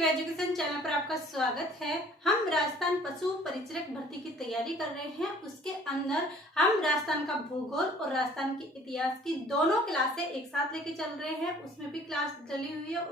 Shiv education channel पर आपका स्वागत है। हम राजस्थान पशु परिचरक भर्ती की तैयारी कर रहे हैं। उसके अंदर हम राजस्थान का भूगोल और राजस्थान के इतिहास की दोनों क्लासें एक साथ लेके चल रहे हैं। उसमें भी क्लास डली हुई है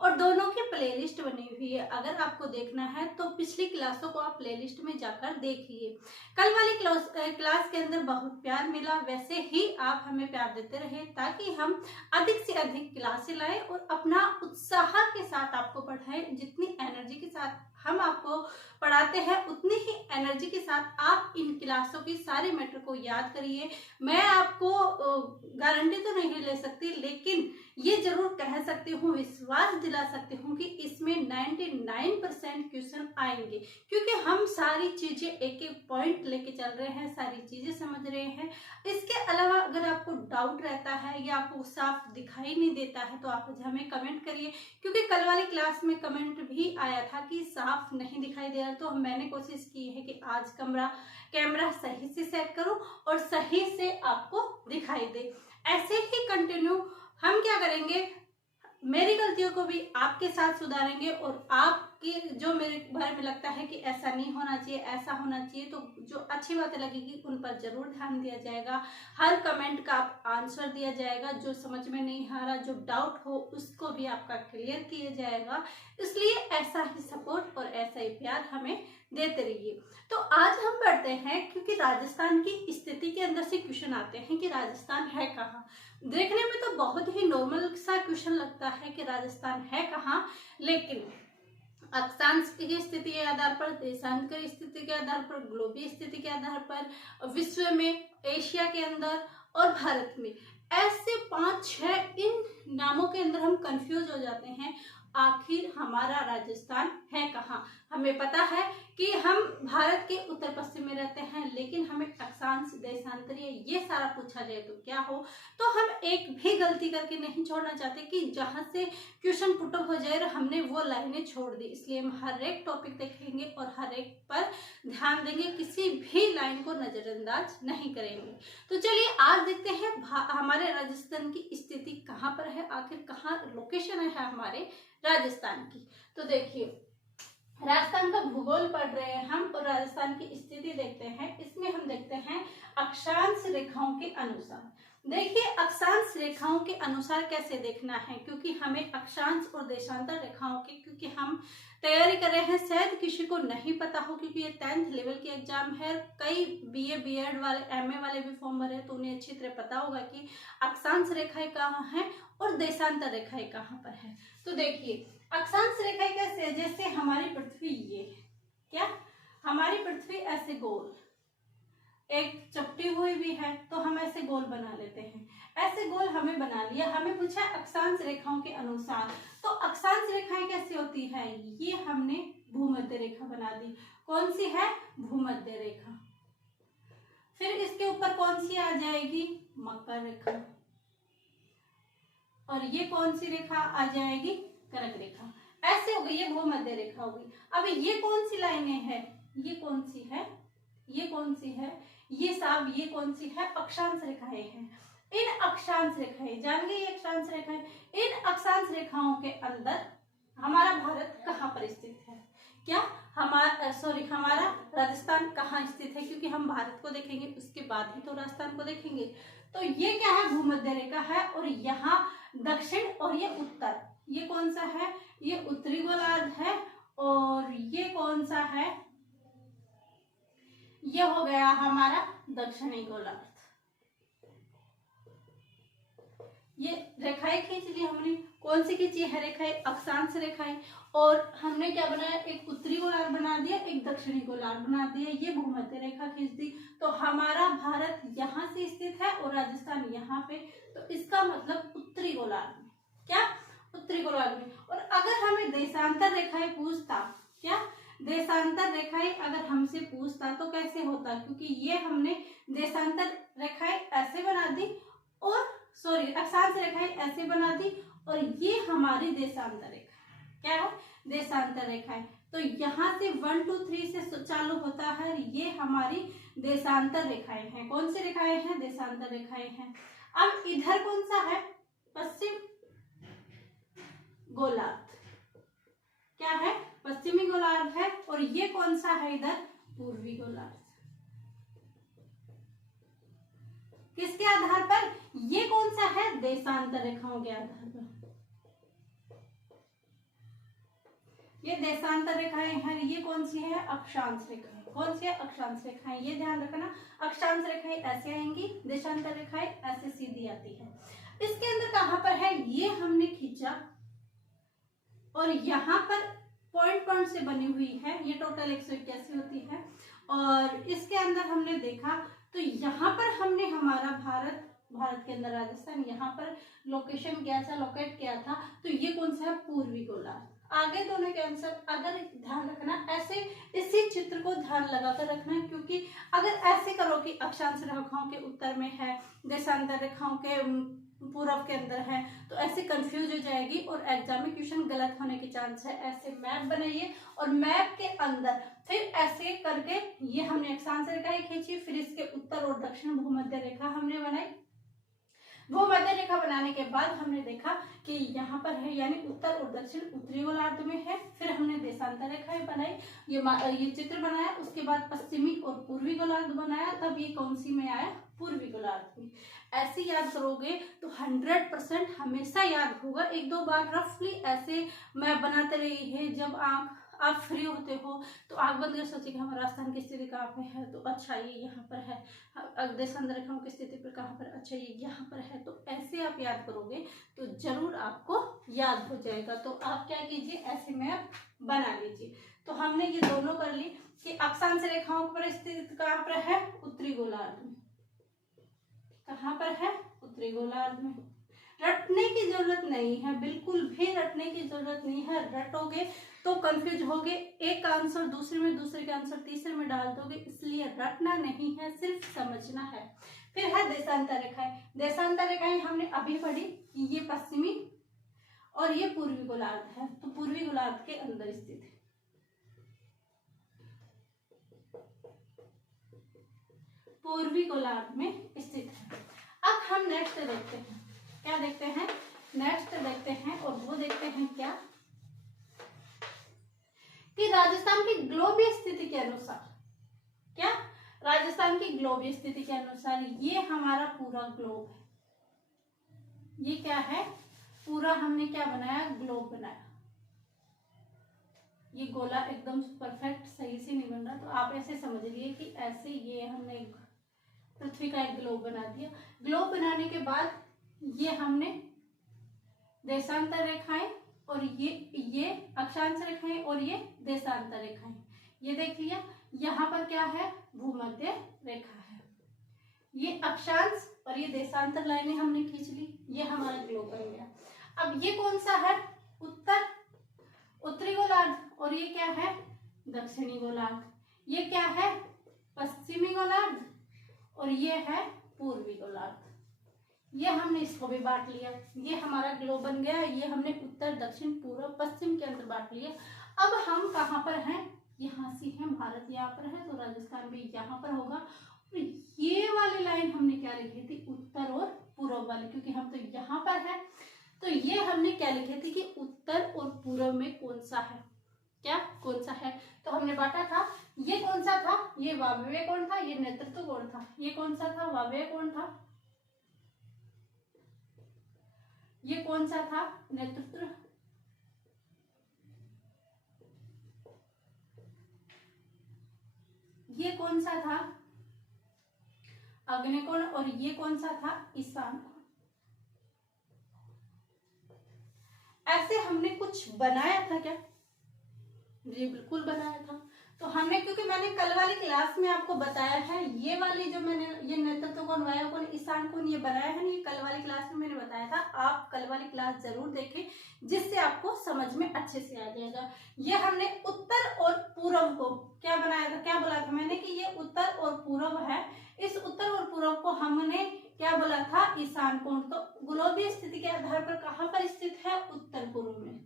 और दोनों की प्लेलिस्ट बनी हुई है। अगर आपको देखना है तो पिछली क्लासों को आप प्लेलिस्ट में जाकर देखिए। कल वाली क्लास के अंदर बहुत प्यार मिला, वैसे ही आप हमें प्यार देते रहे ताकि हम अधिक से अधिक क्लासें लाएं और अपना उत्साह के साथ आपको पढ़ाएं। जितनी एनर्जी के साथ हम आपको पढ़ाते हैं उतनी ही एनर्जी के साथ आप इन क्लासों की सारे मैटर को याद करिए। मैं आपको गारंटी तो नहीं ले सकती, लेकिन ये जरूर कह सकती हूँ, विश्वास दिला सकती हूँ कि इसमें 99% क्वेश्चन आएंगे, क्योंकि हम सारी चीजें एक एक पॉइंट लेके चल रहे हैं, सारी चीजें समझ रहे हैं। इसके अलावा अगर आपको डाउट रहता है या आपको साफ दिखाई नहीं देता है तो आप हमें कमेंट करिए, क्योंकि कल वाली क्लास में कमेंट भी आया था कि साफ नहीं दिखाई दे रहा। तो मैंने कोशिश की है कि आज कैमरा सही से सेट करूं और सही से आपको दिखाई दे। ऐसे ही कंटिन्यू हम क्या करेंगे, मेरी गलतियों को भी आपके साथ सुधारेंगे और आपकी जो मेरे बारे में लगता है कि ऐसा नहीं होना चाहिए, ऐसा होना चाहिए, तो जो अच्छी बातें लगेगी उन पर जरूर ध्यान दिया जाएगा। हर कमेंट का आंसर दिया जाएगा। जो समझ में नहीं आ रहा, जो डाउट हो, उसको भी आपका क्लियर किया जाएगा। इसलिए ऐसा ही सपोर्ट और ऐसा ही प्यार हमें देते रहिए। तो आज हम बढ़ते हैं, क्योंकि राजस्थान की स्थिति के अंदर से क्वेश्चन आते हैं कि राजस्थान है कहाँ। देखने में तो बहुत ही नॉर्मल सा क्वेश्चन लगता है कि राजस्थान है कहाँ, लेकिन अक्षांश की स्थिति के आधार पर, देशांतर की स्थिति के आधार पर, ग्लोबीय स्थिति के आधार पर, विश्व में, एशिया के अंदर और भारत में, ऐसे 5-6 इन नामों के अंदर हम कंफ्यूज हो जाते हैं। आखिर हमारा राजस्थान है कहाँ। हमें पता है कि हम भारत के उत्तर पश्चिम में रहते हैं, लेकिन हमें अक्षांश, देशांतरीय ये सारा पूछा जाए तो क्या हो। तो हम एक भी गलती करके नहीं छोड़ना चाहते कि जहां से क्वेश्चन पुट हो जाए हमने वो लाइनें छोड़ दी। इसलिए हम हर एक टॉपिक देखेंगे और हर एक पर ध्यान देंगे, किसी भी लाइन को नजरअंदाज नहीं करेंगे। तो चलिए आज देखते हैं हमारे राजस्थान की स्थिति कहाँ पर है, आखिर कहाँ लोकेशन है हमारे राजस्थान की। तो देखिए, राजस्थान का भूगोल पढ़ रहे हैं हम और राजस्थान की स्थिति देखते हैं। इसमें हम देखते हैं अक्षांश रेखाओं के अनुसार। देखिए, अक्षांश रेखाओं के अनुसार कैसे देखना है, क्योंकि हमें अक्षांश और देशांतर रेखाओं की, क्योंकि हम तैयारी कर रहे हैं, शायद किसी को नहीं पता हो, क्योंकि ये 10th लेवल की एग्जाम है। कई BA BEd वाले, MA वाले भी फॉर्म भरे, तो उन्हें अच्छी तरह पता होगा कि अक्षांश रेखाएं कहाँ हैं और देशांतर रेखाएं कहाँ पर है। तो देखिए, अक्षांश रेखाएं कैसे है, जैसे हमारी पृथ्वी, ये क्या हमारी पृथ्वी ऐसे गोल एक चपटी हुई भी है, तो हम ऐसे गोल बना लेते हैं। ऐसे गोल हमें बना लिया, हमें पूछा अक्षांश रेखाओं के अनुसार। तो अक्षांश रेखाएं कैसी होती है, ये हमने भूमध्य रेखा बना दी। कौन सी है, भूमध्य रेखा। फिर इसके ऊपर कौन सी आ जाएगी, मकर रेखा, और ये कौन सी रेखा आ जाएगी, कर्क रेखा। ऐसे हो गई, ये भूमध्य रेखा हो गई। अब ये कौन सी लाइनें हैं, ये कौन सी है, ये कौन सी है, ये सब ये कौन सी है, अक्षांश रेखाएं हैं। इन अक्षांश रेखाएं, जान गए, अक्षांश रेखाएं, इन अक्षांश रेखाओं के अंदर हमारा भारत कहाँ पर स्थित है, क्या हमारा राजस्थान कहाँ स्थित है, क्योंकि हम भारत को देखेंगे उसके बाद ही तो राजस्थान को देखेंगे। तो ये क्या है, भूमध्य रेखा है, और यहाँ दक्षिण और ये उत्तर, ये कौन सा है, ये उत्तरी गोलार्ध है, और ये कौन सा है, ये हो गया हमारा दक्षिणी गोलार्ध। ये रेखाएं खींच ली हमने, कौन सी खींची है रेखाएं, अक्षांश रेखाएं, और हमने क्या बनाया, एक उत्तरी गोलार्ध बना दिया, एक दक्षिणी गोलार्ध बना दिया, ये भूमध्य रेखा खींच दी। तो हमारा भारत यहाँ से स्थित है और राजस्थान यहाँ पे, तो इसका मतलब उत्तरी गोलार्ध में, क्या उत्तरी गोलार्ध में। और अगर हमें देशांतर रेखाएं पूछता, क्या देशांतर रेखाएं अगर हमसे पूछता तो कैसे होता, क्योंकि ये हमने देशांतर रेखाएं ऐसे बना दी, और अक्षांश रेखाएं ऐसे बना दी, और ये हमारी देशांतर रेखा, क्या है, देशांतर रेखाएं। तो यहाँ से 1 2 3 से चालू होता है, ये हमारी देशांतर रेखाएं हैं। कौन सी रेखाएं हैं, देशांतर रेखाएं हैं। अब इधर कौन सा है, पश्चिम गोलार्ध, क्या है, पश्चिमी गोलार्ध है। और ये कौन सा है इधर, पूर्वी गोलार्ध। किसके आधार पर, ये कौन सा है, देशांतर रेखाओं के आधार पर। ये देशांतर रेखाएं हैं, ये कौन सी है, अक्षांश रेखाएं। कौन सी है, अक्षांश रेखाएं। ये ध्यान रखना, अक्षांश रेखाएं ऐसे आएंगी, देशांतर रेखाएं ऐसे सीधी आती है। इसके अंदर कहां पर है, ये हमने खींचा और यहाँ पर पॉइंट पॉइंट से बनी हुई है, ये टोटल 181 होती है। और इसके अंदर हमने देखा तो यहाँ पर हमने हमारा भारत के अंदर राजस्थान यहाँ पर लोकेशन किया था, लोकेट किया था। तो ये कौन सा है, पूर्वी गोलार्ध। आगे दोनों के आंसर अगर ध्यान रखना, ऐसे इसी चित्र को ध्यान लगाकर रखना, क्योंकि अगर ऐसे करो कि अक्षांश रेखाओं के उत्तर में है, देशांतर रेखाओं के पूर्व के अंदर है, तो ऐसे कंफ्यूज हो जाएगी और एग्जाम में क्वेश्चन गलत होने के चांस है। ऐसे मैप बनाइए और मैप के अंदर फिर ऐसे करके ये हमने अक्षांश रेखाएं खींची, फिर इसके उत्तर और दक्षिण भूमध्य रेखा हमने बनाई। भूमध्य रेखा बनाने के बाद हमने देखा कि यहाँ पर है, यानी उत्तर और दक्षिण उत्तरी गोलार्ध में है। फिर हमने देशांतर रेखाएं बनाई, ये चित्र बनाया। उसके बाद पश्चिमी और पूर्वी गोलार्ध बनाया, तब ये कौन सी में आया, पूर्वी गोलार्ध में। ऐसे याद करोगे तो 100% हमेशा याद होगा। एक दो बार रफली ऐसे मैप बनाते रहिए। जब आप फ्री होते हो तो आंख बंद कर सोचिए कि हमारा राजस्थान की स्थिति कहाँ पे है, तो अच्छा ये यहाँ पर है। देशांतर रेखाओं की स्थिति पर कहाँ पर, अच्छा ये यहाँ पर है। तो ऐसे आप याद करोगे तो जरूर आपको याद हो जाएगा। तो आप क्या कीजिए, ऐसे मैप बना लीजिए। तो हमने ये दोनों कर ली कि अक्षांश रेखाओं पर स्थित कहाँ पर है, उत्तरी गोलार्ध में। कहाँ पर है, उत्तरी गोलार्ध में। रटने की जरूरत नहीं है, बिल्कुल भी रटने की जरूरत नहीं है। रटोगे तो कंफ्यूज होगे, एक का आंसर दूसरे में, दूसरे का आंसर तीसरे में डाल दोगे। इसलिए रटना नहीं है, सिर्फ समझना है। फिर है देशांतर रेखाएं। देशांतर रेखाएं हमने अभी पढ़ी कि ये पश्चिमी और ये पूर्वी गोलार्ध है, तो पूर्वी गोलार्ध के अंदर स्थित है। पूर्वी गोलार्ध में स्थित है। अब हम नेक्स्ट देखते हैं, क्या देखते हैं, नेक्स्ट देखते हैं। और वो देखते हैं क्या, कि राजस्थान की ग्लोबीय स्थिति के अनुसार, क्या, राजस्थान की ग्लोबीय स्थिति के अनुसार ये हमारा पूरा ग्लोब है। ये क्या है, पूरा हमने क्या बनाया, ग्लोब बनाया। ये गोला एकदम परफेक्ट सही से नहीं बन रहा, तो आप ऐसे समझ लिए कि ऐसे ये हमने पृथ्वी का एक ग्लोब बना दिया। ग्लोब बनाने के बाद ये हमने देशांतर रेखाएं और ये अक्षांश रेखाएं और ये देशांतर रेखाएं, ये देख लिया। यहाँ पर क्या है, भूमध्य रेखा है। ये अक्षांश और ये देशांतर लाइनें हमने खींच ली, ये हमारा ग्लोब बन गया। अब ये कौन सा है, उत्तरी गोलार्ध, और ये क्या है, दक्षिणी गोलार्ध। ये क्या है, पश्चिमी गोलार्ध, और ये है पूर्वी गोलार्ध। ये हमने इसको भी बांट लिया, ये हमारा ग्लोब बन गया। ये हमने उत्तर दक्षिण पूर्व पश्चिम के अंदर बांट लिया। अब हम कहाँ पर हैं, यहाँ से हैं, भारत यहाँ पर है, तो राजस्थान भी यहाँ पर होगा। और ये वाली लाइन हमने क्या लिखी थी, उत्तर और पूर्व वाली, क्योंकि हम तो यहाँ पर है। तो ये हमने क्या लिखे थे कि उत्तर और पूर्व में कौन सा है, क्या कौन सा है। तो हमने बांटा था, ये कौन सा था, ये वायव्य कोण था, ये नेतृत्व कोण था। ये कौन सा था, वायव्य कोण था। ये कौन सा था, नेतृत्व। ये कौन सा था, आग्नेयकोण। और ये कौन सा था, ईशान कोण। ऐसे हमने कुछ बनाया था क्या, जी बिल्कुल बनाया था। तो हमने, क्योंकि मैंने कल वाली क्लास में आपको बताया है, ये वाली जो मैंने ये नेतृत्व कोण, वायु कोण, ईशान कोण ये बनाया है ना, ये कल वाली क्लास में मैंने बताया था। आप कल वाली क्लास जरूर देखें, जिससे आपको समझ में अच्छे से आ जाएगा। ये हमने उत्तर और पूर्व को क्या बनाया था, क्या बोला था मैंने कि ये उत्तर और पूर्व है। इस उत्तर और पूर्व को हमने क्या बोला था, ईशान कोण। तो ग्लोबीय स्थिति के आधार पर कहाँ पर स्थित है, उत्तर पूर्व में।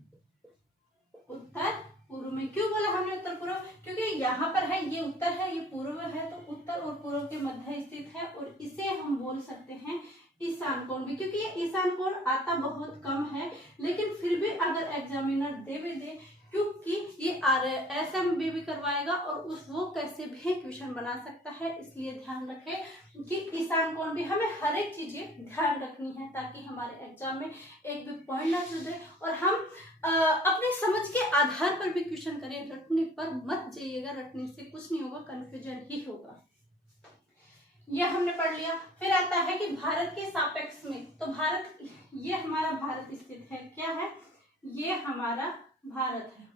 उत्तर पूर्व में क्यों बोला हमने उत्तर पूर्व, क्योंकि यहाँ पर है, ये उत्तर है, ये पूर्व है, तो उत्तर और पूर्व के मध्य स्थित है। और इसे हम बोल सकते हैं ईशान कोण भी, क्योंकि ये ईशान कोण आता बहुत कम है, लेकिन फिर भी अगर एग्जामिनर दे भी दे, क्योंकि एसएमबी भी करवाएगा और वो कैसे भी क्वेश्चन बना सकता है। इसलिए ध्यान रखें कि ईशान कोण भी हमें हर एक चीजें ध्यान रखनी है ताकि हमारे एग्जाम में एक भी पॉइंट ना छूटे और हम अपनी समझ के आधार पर भी क्वेश्चन करें। रटने पर मत जाइएगा, रटने से कुछ नहीं होगा, कंफ्यूजन ही होगा। यह हमने पढ़ लिया। फिर आता है कि भारत के सापेक्ष में, तो भारत, ये हमारा भारत स्थित है, क्या है, ये हमारा भारत है।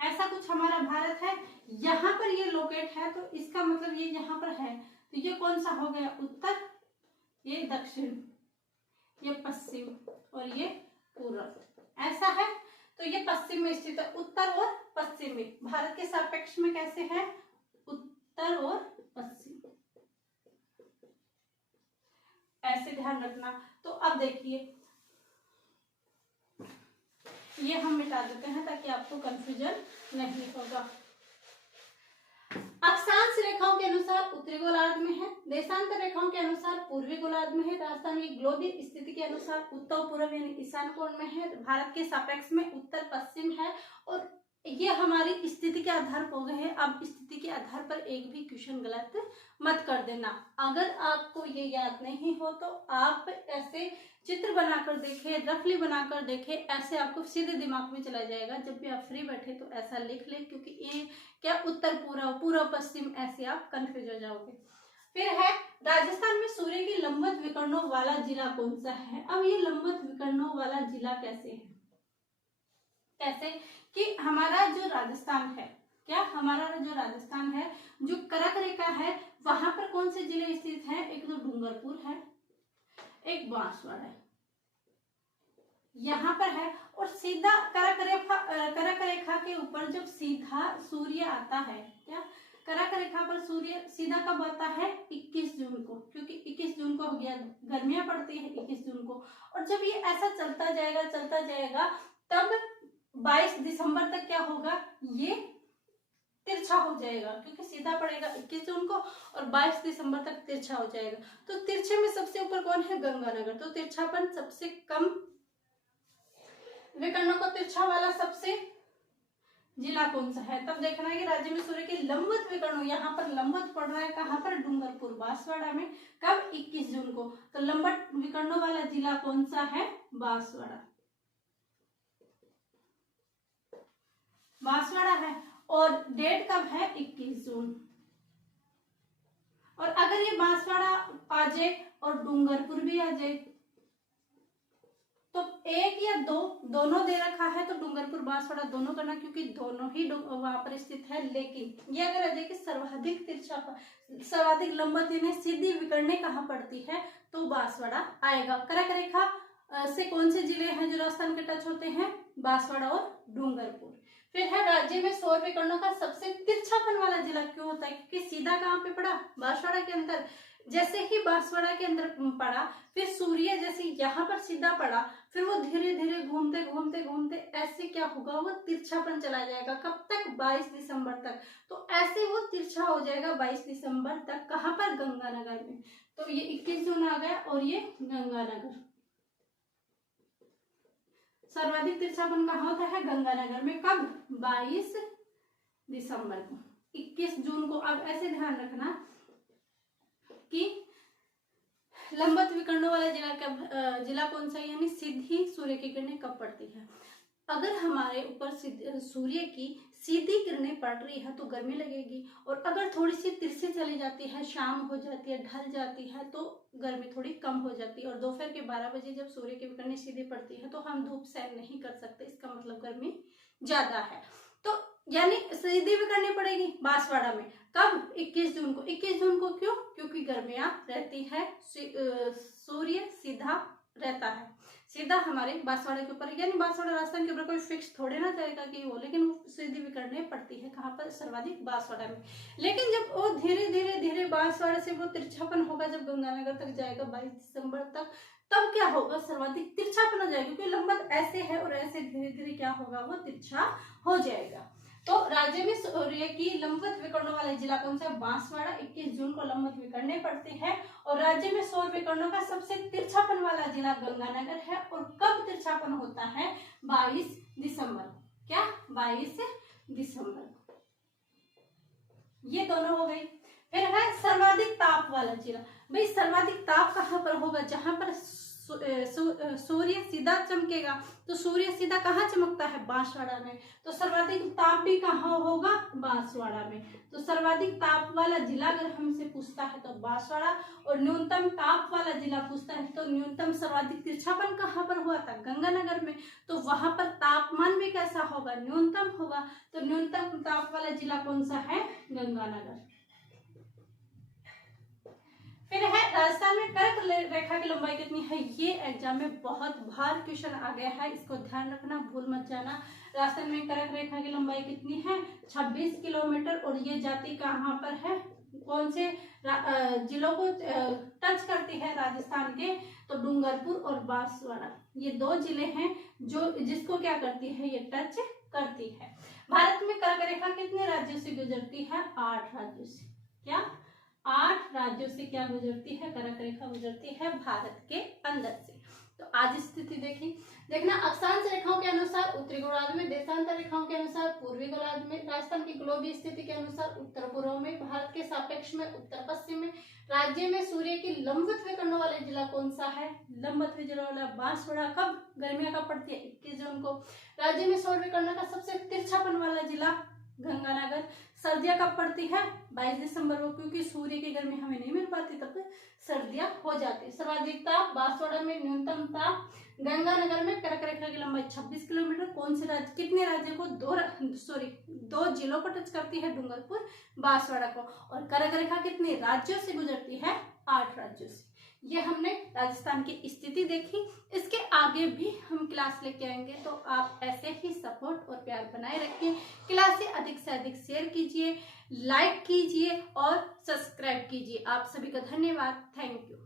ऐसा कुछ हमारा भारत है, यहाँ पर ये लोकेट है, तो इसका मतलब ये यहाँ पर है, तो ये कौन सा हो गया, उत्तर, ये दक्षिण, ये पश्चिम और ये पूर्व, ऐसा है। तो ये पश्चिम में स्थित है, उत्तर और पश्चिम में भारत के सापेक्ष में कैसे है, उत्तर और पश्चिम, ऐसे ध्यान रखना। तो अब देखिए, ये हम मिटा देते हैं ताकि आपको कंफ्यूजन नहीं होगा। अक्षांश रेखाओं के अनुसार उत्तरी गोलार्ध में है, देशांतर रेखाओं के अनुसार पूर्वी गोलार्ध में है, राजस्थान की ग्लोबल स्थिति के अनुसार उत्तर पूर्व यानी ईशान कोण में है, भारत के सापेक्ष में उत्तर पश्चिम है। और ये हमारी स्थिति के आधार पर हो गए हैं। अब स्थिति के आधार पर एक भी क्वेश्चन गलत मत कर देना। अगर आपको ये याद नहीं हो तो आप ऐसे चित्र बनाकर देखें, रफली बनाकर देखें, ऐसे आपको सीधे दिमाग में चला जाएगा। जब भी आप फ्री बैठे तो ऐसा लिख लें, क्योंकि ये क्या उत्तर पूर्व, पूर्व पश्चिम, ऐसे आप कंफ्यूज हो जाओगे। फिर है राजस्थान में सूर्य की लंबवत विकर्णों वाला जिला कौन सा है। अब ये लंबवत विकर्णों वाला जिला कैसे है, कैसे कि हमारा जो राजस्थान है, क्या हमारा जो राजस्थान है, जो कर्क रेखा है, वहां पर कौन से जिले स्थित हैं, एक तो डूंगरपुर है, एक बांसवाड़ा है, यहाँ पर है। और सीधा कर्क रेखा के ऊपर जब सीधा सूर्य आता है, क्या कर्क रेखा पर सूर्य सीधा कब आता है, 21 जून को, क्योंकि 21 जून को हो गया, गर्मियां पड़ती है 21 जून को। और जब ये ऐसा चलता जाएगा तब 22 दिसंबर तक क्या होगा, ये तिरछा हो जाएगा, क्योंकि सीधा पड़ेगा 21 जून को और 22 दिसंबर तक तिरछा हो जाएगा। तो तिरछे में सबसे ऊपर कौन है, गंगानगर। तो तिरछापन सबसे कम, विकर्णों को तिरछा वाला सबसे जिला कौन सा है। तब देखना है कि राज्य में सूर्य के लंबवत विकर्णों, यहाँ पर लंबवत पड़ रहा है कहाँ पर, डूंगरपुर बांसवाड़ा में, कब, 21 जून को। तो लंबवत विकर्णों वाला जिला कौन सा है, बांसवाड़ा, बांसवाड़ा है। और डेट कब है, 21 जून। और अगर ये बांसवाड़ा आ जाए और डूंगरपुर भी आ जाए तो एक या दो, दोनों दे रखा है तो डूंगरपुर बांसवाड़ा दोनों करना, क्योंकि दोनों ही वहां पर स्थित है। लेकिन ये अगर आ जाए कि सर्वाधिक तिरछा, सर्वाधिक लंबवत यानी सीधी विकर्णें कहाँ पड़ती है, तो बांसवाड़ा आएगा। कर्क रेखा से कौन से जिले हैं जो राजस्थान के टच होते हैं, बांसवाड़ा और डूंगरपुर। फिर है राज्य में सौर विकर्णों का सबसे तिरछापन वाला जिला क्यों होता है, क्योंकि सीधा कहाँ पे पड़ा, बांसवाड़ा के अंदर। जैसे ही बांसवाड़ा के अंदर पड़ा, फिर सूर्य जैसे यहाँ पर सीधा पड़ा, फिर वो धीरे धीरे घूमते घूमते घूमते ऐसे क्या होगा, वो तिरछापन चला जाएगा। कब तक, 22 दिसंबर तक। तो ऐसे वो तिरछा हो जाएगा 22 दिसंबर तक, कहाँ पर, गंगानगर में। तो ये 21 जून आ गया और ये गंगानगर। सर्वाधिक तिरछापन कहाँ होता है, गंगानगर में। कब, 22 दिसंबर को, 21 जून को। अब ऐसे ध्यान रखना कि लंबवत विकर्णों वाला जिला कौन सा है, यानी सीधी सूर्य की किरणें कब पड़ती है। अगर हमारे ऊपर सूर्य की सीधी किरणें पड़ रही है तो गर्मी लगेगी, और अगर थोड़ी सी तिरछी चली जाती है, शाम हो जाती है, ढल जाती है, तो गर्मी थोड़ी कम हो जाती है। और दोपहर के 12 बजे जब सूर्य की किरणें सीधी पड़ती है तो हम धूप सहन नहीं कर सकते, इसका मतलब गर्मी ज्यादा है। तो यानी सीधी विकर्णें पड़ेगी बांसवाड़ा में, कब, 21 जून को। 21 जून को क्यों, क्योंकि गर्मियां रहती है, सूर्य सीधा रहता है, सीधा हमारे बांसवाड़ा के ऊपर। यानी बांसवाड़ा राजस्थान के ऊपर कोई फिक्स थोड़े ना जाएगा कि वो, लेकिन वो सीधी विकर्णें पड़ती है कहाँ पर, सर्वाधिक बांसवाड़ा में। लेकिन जब वो धीरे धीरे धीरे बांसवाड़ा से वो तिरछापन होगा, जब गंगानगर तक जाएगा 22 दिसंबर तक, तब क्या होगा, सर्वाधिक तिरछापन हो जाएगा, क्योंकि लंबवत ऐसे है और ऐसे धीरे धीरे क्या होगा, वो तिरछा हो जाएगा। तो राज्य में सूर्य की लंबवत विकर्णों वाला जिला कौन सा, बांसवाड़ा। 21 जून को लंबवत विकर्णें पड़ती है। और राज्य में सौर विकर्णों का सबसे तिरछा तिरछापन वाला जिला गंगानगर है। और कब तिरछापन होता है? 22 दिसंबर। क्या? 22 दिसंबर। ये दोनों हो गई। फिर है सर्वाधिक ताप वाला जिला। भाई सर्वाधिक ताप कहाँ पर होगा? जहां पर सूर्य सीधा चमकेगा। तो सूर्य सीधा कहाँ चमकता है? बांसवाड़ा में। तो सर्वाधिक ताप भी कहाँ होगा? बांसवाड़ा में। तो सर्वाधिक ताप वाला जिला अगर हमसे पूछता है तो बांसवाड़ा, और न्यूनतम ताप वाला जिला पूछता है तो न्यूनतम सर्वाधिक तिरछापन कहाँ पर हुआ था? गंगानगर में। तो वहां पर तापमान भी कैसा होगा? न्यूनतम होगा। तो न्यूनतम ताप वाला जिला कौन सा है? गंगानगर। फिर है राजस्थान में कर्क रेखा की लंबाई कितनी है? ये एग्जाम में बहुत बार क्वेश्चन आ गया है, इसको ध्यान रखना, भूल मत जाना। राजस्थान में कर्क रेखा की लंबाई कितनी है? 26 किलोमीटर। और ये जाति कहाँ पर है? कौन से जिलों को टच करती है राजस्थान के? तो डूंगरपुर और बांसवाड़ा, ये दो जिले हैं जो जिसको क्या करती है? ये टच करती है। भारत में कर्क रेखा कितने राज्यों से गुजरती है? 8 राज्यों से। क्या? 8 राज्यों से क्या गुजरती है? कर्क रेखा गुजरती है भारत के अंदर से। तो आज स्थिति देखना, अक्षांश रेखाओं के अनुसार उत्तरी गोलार्ध में, देशांतर रेखाओं के अनुसार पूर्वी गोलार्ध में, राजस्थान की ग्लोबीय स्थिति के अनुसार उत्तर पूर्व में, भारत के सापेक्ष में उत्तर पश्चिम में, राज्य में सूर्य की लंबवत विकर्णों वाले जिला कौन सा है? लंबवत विकर्ण वाला बांसवाड़ा। कब? गर्मियां कब पड़ती है? 21 जून को। राज्य में सौर विकर्ण का सबसे तिरछापन वाला जिला गंगानगर। सर्दियां कब पड़ती है? 22 दिसंबर को, क्योंकि सूर्य की गर्मी हमें नहीं मिल पाती, तब सर्दियां हो जाती। सर्वाधिक ताप बांसवाड़ा में, न्यूनतम ताप गंगानगर में। कर्क रेखा की लंबाई 26 किलोमीटर। कौन से राज्य, कितने राज्यों को? दो जिलों को टच करती है, डूंगरपुर, बांसवाड़ा को। और कर्क रेखा कितने राज्यों से गुजरती है? 8 राज्यों से। ये हमने राजस्थान की स्थिति देखी। इसके आगे भी हम क्लास लेके आएंगे, तो आप ऐसे ही सपोर्ट और प्यार बनाए रखिए। क्लास से अधिक शेयर कीजिए, लाइक कीजिए और सब्सक्राइब कीजिए। आप सभी का धन्यवाद। Thank you.